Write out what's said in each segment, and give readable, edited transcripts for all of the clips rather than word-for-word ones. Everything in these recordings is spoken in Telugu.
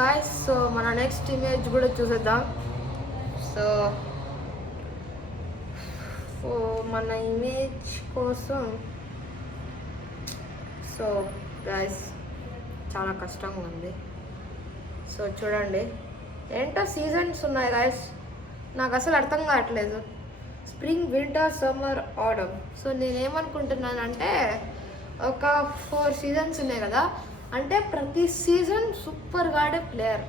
గాయ్స్, సో మన నెక్స్ట్ ఇమేజ్ కూడా చూసేద్దాం. సో మన ఇమేజ్ కోసం సో గాయ్స్ చాలా కష్టంగా ఉంది. సో చూడండి, ఏంటో సీజన్స్ ఉన్నాయి గాయ్స్, నాకు అసలు అర్థం కావట్లేదు. Spring, winter, summer, autumn. So నేనేమనుకుంటున్నానంటే ఒక 4 సీజన్స్ ఉన్నాయి కదా, అంటే ప్రతి సీజన్ సూపర్గా ఆడే player.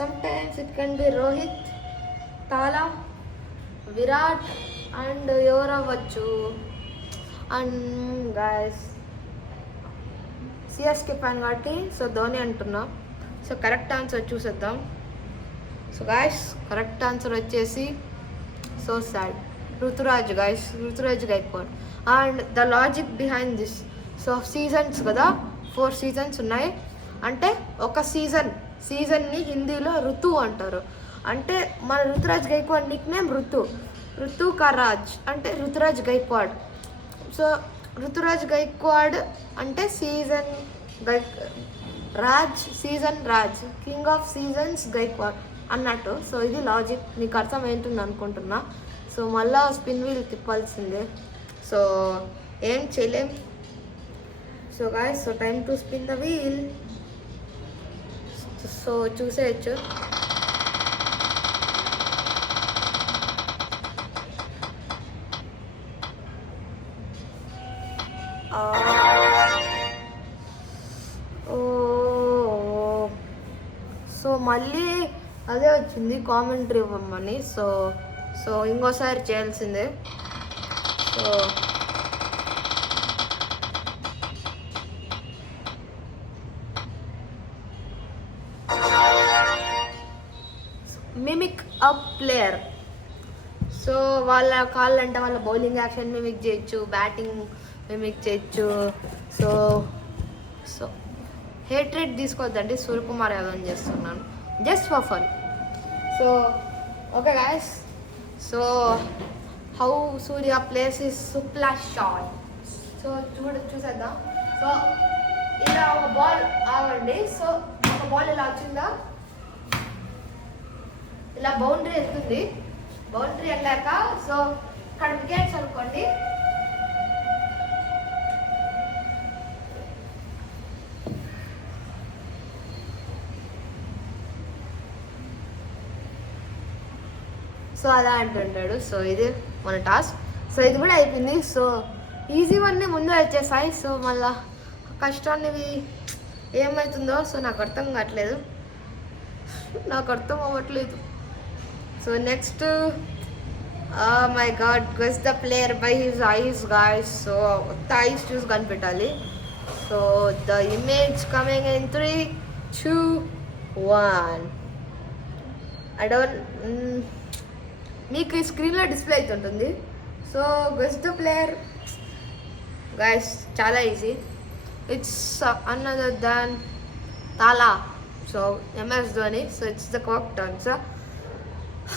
Sometimes it can be Rohit, Thala, Virat and ఎవరు అవ్వచ్చు. అండ్ గాయస్ సిఎస్కే ఫ్యాన్ కాబట్టి సో ధోని అంటున్నా. సో కరెక్ట్ ఆన్సర్ చూసేద్దాం. సో గాయస్ కరెక్ట్ ఆన్సర్ వచ్చేసి so sad, Ruturaj guys, Ruturaj Gaikwad. And the logic behind this, so seasons కదా, 4 సీజన్స్ ఉన్నాయి. అంటే ఒక సీజన్ని హిందీలో ఋతు అంటారు. అంటే మన రుతురాజ్ గైక్వాడ్ నిక్ నేమ్ ఋతు కా రాజ్ అంటే రుతురాజ్ గైక్వాడ్. సో రుతురాజ్ గైక్వాడ్ అంటే సీజన్ రాజ్, కింగ్ ఆఫ్ సీజన్స్ గైక్వాడ్ అన్నట్టు. సో ఇది లాజిక్, మీకు అర్థం ఏంటుంది అనుకుంటున్నా. సో మళ్ళా స్పిన్ వీల్ తిప్పాల్సిందే, సో ఏం చేయలేం. So guys, so time to spin the wheel. So చూసేయచ్చు. సో మళ్ళీ అదే వచ్చింది కామెంటరీ ఇవ్వమని. సో ఇంకోసారి చేయాల్సిందే. So mimic a player. So వాళ్ళ కాళ్ళంటే వాళ్ళ బౌలింగ్ యాక్షన్ మిమిక్ చేయొచ్చు, బ్యాటింగ్ మిమిక్ చేయొచ్చు. సో సో హేట్రేట్ తీసుకోవద్దండి, సూర్యకుమార్ యాదవ్ చేస్తున్నాను just for fun. So okay guys, so how Surya plays is splash shot. So చూసేద్దాం. సో ఇలా ఒక బాల్ ఆగండి. సో ఒక బాల్ ఇలా వచ్చిందా, ఇలా బౌండరీ వెళ్తుంది. బౌండరీ వెళ్ళాక సో ఇక్కడ వికెట్స్ అనుకోండి. సో అలా అంటుంటాడు. సో ఇది మన టాస్క్. సో ఇది కూడా అయిపోయింది. సో ఈజీ వన్నీ ముందే వచ్చేసాయి. సో మళ్ళా కష్టాన్ని ఏమవుతుందో సో నాకు అర్థం అవ్వట్లేదు. So next, my God, guess the player by his eyes guys. So ice చూసి కనిపెట్టాలి. So the image coming in 3, 2, 1. మీకు ఈ స్క్రీన్లో డిస్ప్లే అవుతుంటుంది. So guess the player guys, చాలా ఈజీ. ఇట్స్ అనదర్ దాన్ తాలా. So MS Dhoni. So it's the correct answer.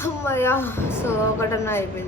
అమ్మయ్యా, సో ఒకటన్నా అయిపోయింది.